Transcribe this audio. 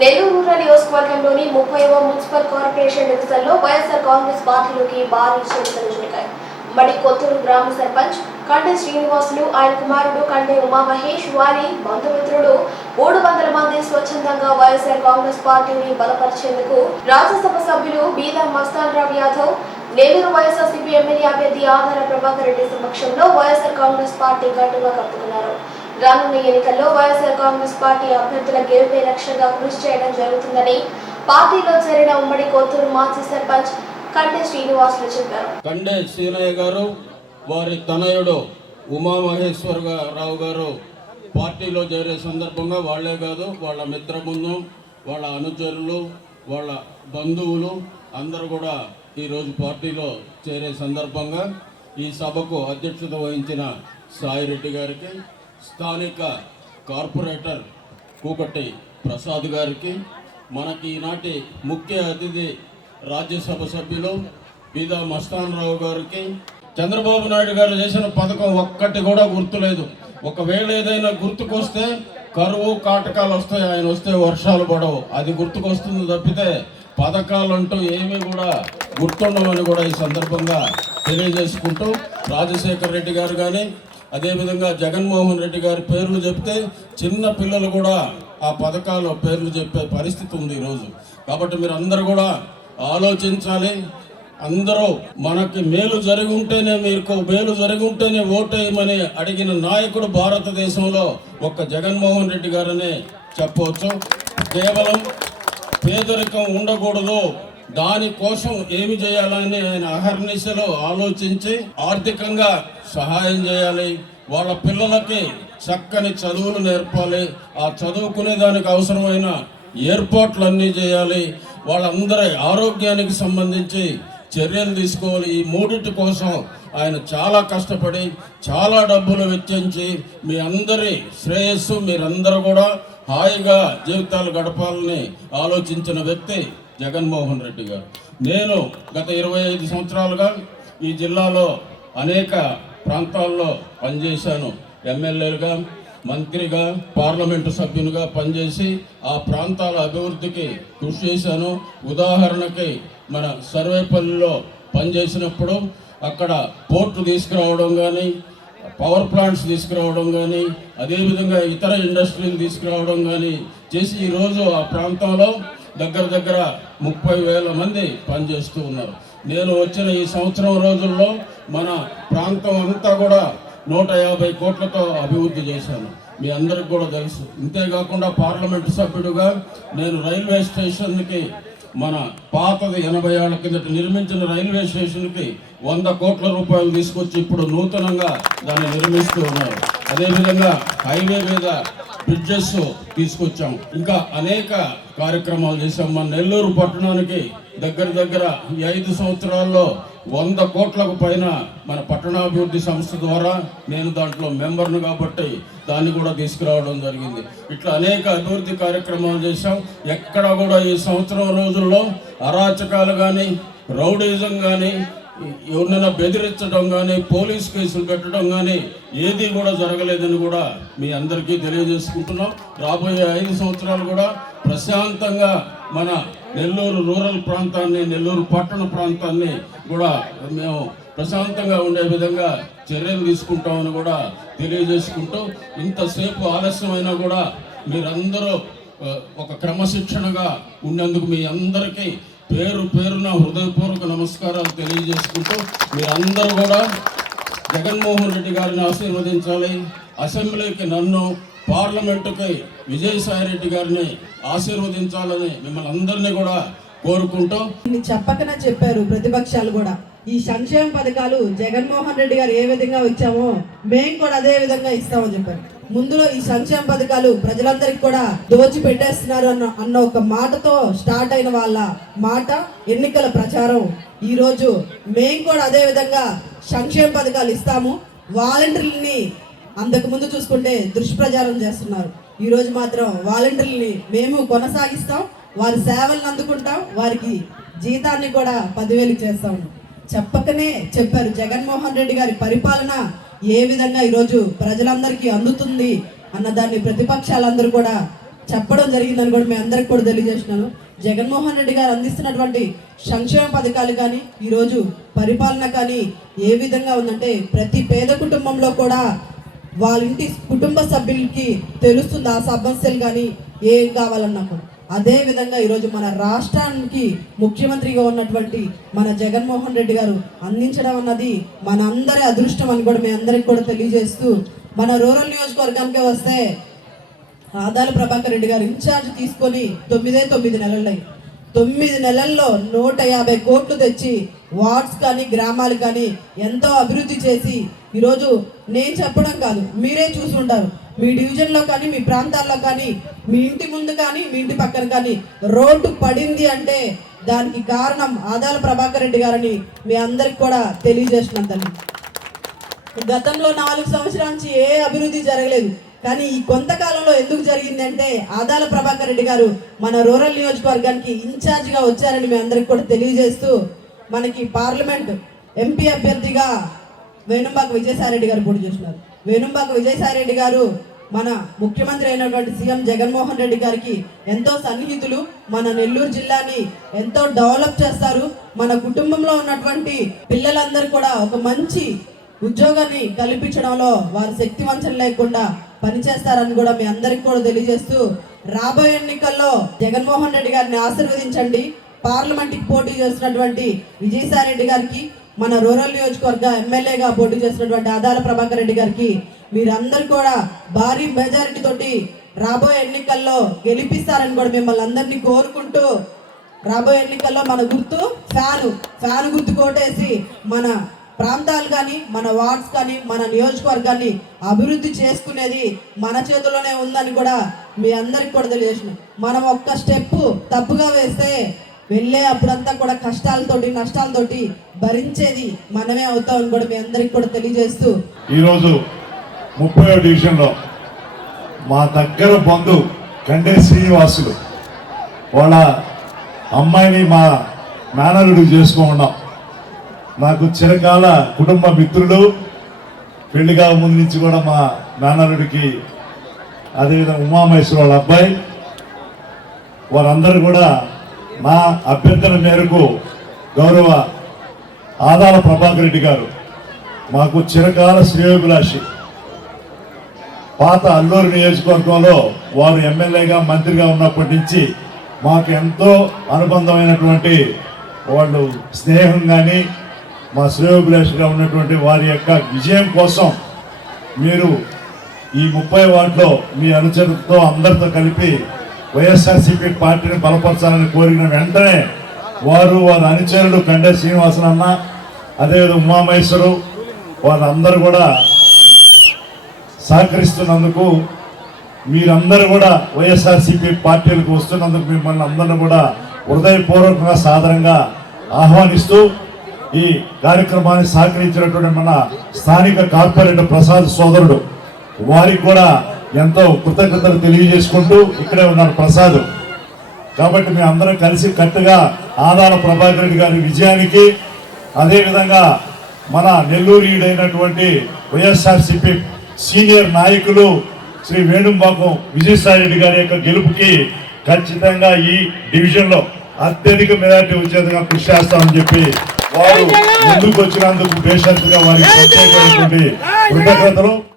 Nellore rural నియోజకవర్గంలోని ముప్పైవ municipal corporation డివిజన్లో వైఎస్ఆర్ కాంగ్రెస్ పార్టీలోకి భారీ చేతులు జరిగాయి మడి కొత్తూరు గ్రామ సర్పంచ్ కండే శ్రీనివాసులు ఆయన కుమారుడు కండే ఉమామహేష్ వారి బంధుమిత్రులు మూడు వందల మంది స్వచ్ఛందంగా వైఎస్ఆర్ కాంగ్రెస్ పార్టీని బలపరిచేందుకు రాజ్యసభ సభ్యులు బీదా మస్తాన్ రావు యాదవ్ నెల్లూరు వైఎస్ఆర్సీపీ ఎమ్మెల్యే అభ్యర్థి ఆధార ప్రభాకర్ రెడ్డి సమక్షంలో వైఎస్ఆర్ కాంగ్రెస్ పార్టీ గట్టుగా కట్టుకున్నారు రానున్న ఎన్నికల్లో వైఎస్ఆర్ కాంగ్రెస్ పార్టీ అభ్యర్థుల గెలుపే లక్ష్యంగా కృషి చేయడం జరుగుతుందని పార్టీలో చేరిన ఉమ్మడి కోతూరు మాజీ సర్పంచ్ కండే శ్రీనివాసులు చెప్పారు. కండే శ్రీనయ్య గారు వారి తనయుడు ఉమామహేశ్వర రావు గారు పార్టీలో చేరే సందర్భంగా వాళ్ళే కాదు వాళ్ళ మిత్రబృందం వాళ్ళ అనుచరులు వాళ్ళ బంధువులు అందరూ కూడా ఈరోజు పార్టీలో చేరే సందర్భంగా ఈ సభకు అధ్యక్షత వహించిన సాయిరెడ్డి గారికి స్థానిక కార్పొరేటర్ కూకటి ప్రసాద్ గారికి మనకి ఈనాటి ముఖ్య అతిథి రాజ్యసభ సభ్యులు బీదా మస్తాన్ రావు గారికి చంద్రబాబు నాయుడు గారు చేసిన పథకం ఒక్కటి కూడా గుర్తులేదు. ఒకవేళ ఏదైనా గుర్తుకొస్తే కరువు కాటకాలు వస్తాయి ఆయన వస్తే వర్షాలు పడవు. అది గుర్తుకొస్తుంది తప్పితే పథకాలు అంటూ ఏమీ కూడా గుర్తుండవని కూడా ఈ సందర్భంగా తెలియజేసుకుంటూ రాజశేఖర్ రెడ్డి గారు కానీ అదేవిధంగా జగన్మోహన్ రెడ్డి గారి పేర్లు చెప్తే చిన్న పిల్లలు కూడా ఆ పథకాల పేర్లు చెప్పే పరిస్థితి ఉంది ఈరోజు కాబట్టి మీరు అందరూ కూడా ఆలోచించాలి. అందరూ మనకి మేలు జరిగి ఉంటేనే మీకు మేలు జరిగి ఉంటేనే ఓటేయమని అడిగిన నాయకుడు భారతదేశంలో ఒక్క జగన్మోహన్ రెడ్డి గారనే చెప్పవచ్చు. కేవలం పేదరికం ఉండకూడదు. దానికోసం ఏమి చేయాలని ఆయన అహర్నిశలో ఆలోచించి ఆర్థికంగా సహాయం చేయాలి. వాళ్ళ పిల్లలకి చక్కని చదువులు నేర్పాలి. ఆ చదువుకునే దానికి అవసరమైన ఏర్పాట్లన్నీ చేయాలి. వాళ్ళందరి ఆరోగ్యానికి సంబంధించి చర్యలు తీసుకోవాలి. ఈ మూడింటి కోసం ఆయన చాలా కష్టపడి చాలా డబ్బులు వెచ్చించి మీ అందరి శ్రేయస్సు మీరందరూ కూడా హాయిగా జీవితాలు గడపాలని ఆలోచించిన వ్యక్తి జగన్మోహన్ రెడ్డి గారు. నేను గత ఇరవై ఐదు సంవత్సరాలుగా ఈ జిల్లాలో అనేక ప్రాంతాల్లో పనిచేశాను. ఎమ్మెల్యేలుగా మంత్రిగా పార్లమెంటు సభ్యునిగా పనిచేసి ఆ ప్రాంతాల అభివృద్ధికి కృషి చేశాను. ఉదాహరణకి మన సర్వేపల్లిలో పనిచేసినప్పుడు అక్కడ పోర్టు తీసుకురావడం కానీ పవర్ ప్లాంట్స్ తీసుకురావడం కానీ అదేవిధంగా ఇతర ఇండస్ట్రీలు తీసుకురావడం కానీ చేసి ఈరోజు ఆ ప్రాంతంలో దగ్గర దగ్గర ముప్పై వేల మంది పనిచేస్తూ ఉన్నారు. నేను వచ్చిన ఈ సంవత్సరం రోజుల్లో మన ప్రాంతం అంతా కూడా నూట యాభై కోట్లతో అభివృద్ధి చేశాను. మీ అందరికి కూడా తెలుసు. ఇంతేకాకుండా పార్లమెంటు సభ్యుడుగా నేను రైల్వే స్టేషన్కి మన పాతది ఎనభై ఏళ్ళ కిందట నిర్మించిన రైల్వే స్టేషన్కి వంద కోట్ల రూపాయలు తీసుకొచ్చి ఇప్పుడు నూతనంగా దాన్ని నిర్మిస్తూ ఉన్నారు. అదేవిధంగా హైవే మీద బ్రిడ్జెస్ తీసుకొచ్చాం. ఇంకా అనేక కార్యక్రమాలు చేశాం. మన నెల్లూరు పట్టణానికి దగ్గర దగ్గర ఈ ఐదు సంవత్సరాల్లో వంద కోట్లకు పైన మన పట్టణాభివృద్ధి సంస్థ ద్వారా నేను దాంట్లో మెంబర్ను కాబట్టి దాన్ని కూడా తీసుకురావడం జరిగింది. ఇట్లా అనేక అభివృద్ధి కార్యక్రమాలు చేశాం. ఎక్కడ కూడా ఈ సంవత్సరం రోజుల్లో అరాచకాలు కానీ రౌడీజం కానీ ఎవరినైనా బెదిరించడం కానీ పోలీస్ కేసులు పెట్టడం కానీ ఏది కూడా జరగలేదని కూడా మీ అందరికీ తెలియజేసుకుంటున్నాం. రాబోయే ఐదు సంవత్సరాలు కూడా ప్రశాంతంగా మన నెల్లూరు రూరల్ ప్రాంతాన్ని నెల్లూరు పట్టణ ప్రాంతాన్ని కూడా మేము ప్రశాంతంగా ఉండే విధంగా చర్యలు తీసుకుంటామని కూడా తెలియజేసుకుంటూ ఇంతసేపు ఆలస్యమైనా కూడా మీరందరూ ఒక క్రమశిక్షణగా ఉన్నందుకు మీ అందరికీ పేరు పేరున హృదయపూర్వక నమస్కారాలు తెలియజేసుకుంటూ మీరందరూ కూడా జగన్మోహన్ రెడ్డి గారిని ఆశీర్వదించాలి. అసెంబ్లీకి నన్ను పార్లమెంటుకి విజయసాయి రెడ్డి గారిని ఆశీర్వదించాలని మిమ్మల్ని అందరినీ కూడా కోరుకుంటూ చెప్పకనే చెప్పారు ప్రతిపక్షాలు కూడా. ఈ సంక్షేమ పథకాలు జగన్మోహన్ రెడ్డి గారు ఏ విధంగా ఇచ్చామో మేము కూడా అదే విధంగా ఇస్తామని చెప్పారు. ముందులో ఈ సంక్షేమ పథకాలు ప్రజలందరికీ కూడా దోచి పెట్టేస్తున్నారు అన్న అన్న ఒక మాటతో స్టార్ట్ అయిన వాళ్ళ మాట ఎన్నికల ప్రచారం. ఈరోజు మేము కూడా అదే విధంగా సంక్షేమ పథకాలు ఇస్తాము. వాలంటీర్లని అంతకు ముందు చూసుకుంటే దుష్ప్రచారం చేస్తున్నారు. ఈరోజు మాత్రం వాలంటీర్లని మేము కొనసాగిస్తాం. వారి సేవలను అందుకుంటాం. వారికి జీతాన్ని కూడా పదివేలు చేస్తాము చెప్పకనే చెప్పారు జగన్మోహన్ రెడ్డి గారి పరిపాలన ఏ విధంగా ఈరోజు ప్రజలందరికీ అందుతుంది అన్న దాన్ని ప్రతిపక్షాలందరూ కూడా చెప్పడం జరిగిందని కూడా మీ అందరికి కూడా తెలియజేస్తున్నాను. జగన్మోహన్ రెడ్డి గారు అందిస్తున్నటువంటి సంక్షేమ పథకాలు కానీ ఈరోజు పరిపాలన కానీ ఏ విధంగా ఉందంటే ప్రతి పేద కుటుంబంలో కూడా వాళ్ళ ఇంటి కుటుంబ సభ్యులకి తెలుస్తుంది ఆ సమస్యలు కానీ ఏం కావాలన్నా కూడా. అదేవిధంగా ఈరోజు మన రాష్ట్రానికి ముఖ్యమంత్రిగా ఉన్నటువంటి మన జగన్మోహన్ రెడ్డి గారు అందించడం అన్నది మన అందరి అదృష్టం అని కూడా మీ అందరికి కూడా తెలియజేస్తూ మన రూరల్ నియోజకవర్గానికి వస్తే ఆదాల ప్రభాకర్ రెడ్డి గారు ఇన్ఛార్జ్ తీసుకొని తొమ్మిదే తొమ్మిది నెలలై తొమ్మిది నెలల్లో నూట యాభై కోట్లు తెచ్చి వార్డ్స్ కానీ గ్రామాలు కానీ ఎంతో అభివృద్ధి చేసి ఈరోజు నేను చెప్పడం కాదు మీరే చూసుంటారు. మీ డివిజన్లో కానీ మీ ప్రాంతాల్లో కానీ మీ ఇంటి ముందు కానీ మీ ఇంటి పక్కన కానీ రోడ్డు పడింది అంటే దానికి కారణం ఆదాల ప్రభాకర్ రెడ్డి గారని మీ అందరికి కూడా తెలియజేస్తున్నాను తల్లి గతంలో నాలుగు సంవత్సరాల నుంచి ఏ అభివృద్ధి జరగలేదు. కానీ ఈ కొంతకాలంలో ఎందుకు జరిగింది అంటే ఆదాల ప్రభాకర్ రెడ్డి గారు మన రూరల్ నియోజకవర్గానికి ఇన్ఛార్జ్గా వచ్చారని మీ అందరికి కూడా తెలియజేస్తూ మనకి పార్లమెంట్ ఎంపీ అభ్యర్థిగా వేణుంబాక విజయసాయిరెడ్డి గారు పోటీ చేస్తున్నారు. వేణుంబాక విజయసాయిరెడ్డి గారు మన ముఖ్యమంత్రి అయినటువంటి సీఎం జగన్మోహన్ రెడ్డి గారికి ఎంతో సన్నిహితులు. మన నెల్లూరు జిల్లాని ఎంతో డెవలప్ చేస్తారు. మన కుటుంబంలో ఉన్నటువంటి పిల్లలందరూ కూడా ఒక మంచి ఉద్యోగాన్ని కల్పించడంలో వారి శక్తి వంచన లేకుండా పనిచేస్తారని కూడా మీ అందరికి కూడా తెలియజేస్తూ రాబోయే ఎన్నికల్లో జగన్మోహన్ రెడ్డి గారిని ఆశీర్వదించండి. పార్లమెంట్కి పోటీ చేస్తున్నటువంటి విజయసాయి రెడ్డి గారికి మన రూరల్ నియోజకవర్గ ఎమ్మెల్యేగా పోటీ చేస్తున్నటువంటి ఆదాల ప్రభాకర్ రెడ్డి గారికి మీరందరూ కూడా భారీ మెజారిటీ తోటి రాబోయే ఎన్నికల్లో గెలిపిస్తారని కూడా మిమ్మల్ని అందరినీ కోరుకుంటూ రాబోయే ఎన్నికల్లో మన గుర్తు ఫ్యాను ఫ్యాన్ గుర్తు కోటేసి మన ప్రాంతాలు కానీ మన వార్డ్స్ కానీ మన నియోజకవర్గాన్ని అభివృద్ధి చేసుకునేది మన చేతుల్లోనే ఉందని కూడా మీ అందరికి కూడా తెలియజేసిన మనం ఒక్క స్టెప్ తప్పుగా వేస్తే వెళ్ళే అప్పుడంతా కూడా కష్టాలతోటి నష్టాలతోటి భరించేది మనమే అవుతామని కూడా మీ అందరికి కూడా తెలియజేస్తూ ఈరోజు ముప్పై డివిజన్లో మా దగ్గర బంధు కండే శ్రీనివాసులు. వాళ్ళ అమ్మాయిని మా మేనరుడు చేసుకున్నాం నాకు చిరకాల కుటుంబ మిత్రులు. పెళ్ళిగా ముందు నుంచి కూడా మా మేనరుడికి అదేవిధంగా ఉమామహేశ్వర వాళ్ళ అబ్బాయి. వారందరూ కూడా నా అభ్యర్థన మేరకు గౌరవ ఆదాల ప్రభాకర్ రెడ్డి గారు. మాకు చిరకాల శ్రేయోభిలాషి. పాత అల్లూరు నియోజకవర్గంలో వారు ఎమ్మెల్యేగా మంత్రిగా ఉన్నప్పటి నుంచి మాకు ఎంతో అనుబంధమైనటువంటి వాళ్ళు స్నేహం కానీ మా శ్రేయోభిలాషిగా ఉన్నటువంటి వారి యొక్క విజయం కోసం మీరు ఈ ముప్పై వార్డులో మీ అనుచరులతో అందరితో కలిపి వైఎస్ఆర్సీపీ పార్టీని బలపరచాలని కోరిన వెంటనే వారు వారి అనుచరులు కండే శ్రీనివాసన్ అన్న అదేవిధంగా ఉమామహేశ్వరు వారందరూ కూడా సహకరిస్తున్నందుకు మీరందరూ కూడా వైఎస్ఆర్సీపీ పార్టీలకు వస్తున్నందుకు మిమ్మల్ని అందరిని కూడా హృదయపూర్వకంగా సాధారణంగా ఆహ్వానిస్తూ ఈ కార్యక్రమాన్ని సహకరించినటువంటి మన స్థానిక కార్పొరేటర్ ప్రసాద్ సోదరుడు వారికి కూడా ఎంతో కృతజ్ఞతలు తెలియజేసుకుంటూ ఇక్కడే ఉన్నారు ప్రసాద్. కాబట్టి మేము అందరం కలిసి కట్టుగా ఆదాల ప్రభాకర్ రెడ్డి గారి విజయానికి అదేవిధంగా మన నెల్లూరు ఈడైనటువంటి వైఎస్ఆర్సిపి సీనియర్ నాయకులు శ్రీ వేణుంబాకం విజయసాయి రెడ్డి గారి యొక్క గెలుపుకి ఖచ్చితంగా ఈ డివిజన్లో అత్యధిక మెజార్టీ వచ్చేదిగా కృషి చేస్తామని చెప్పి వారు ముందుకు వచ్చినందుకు బేషరతుగా వారికి ప్రత్యేకమైనటువంటి కృతజ్ఞతలు.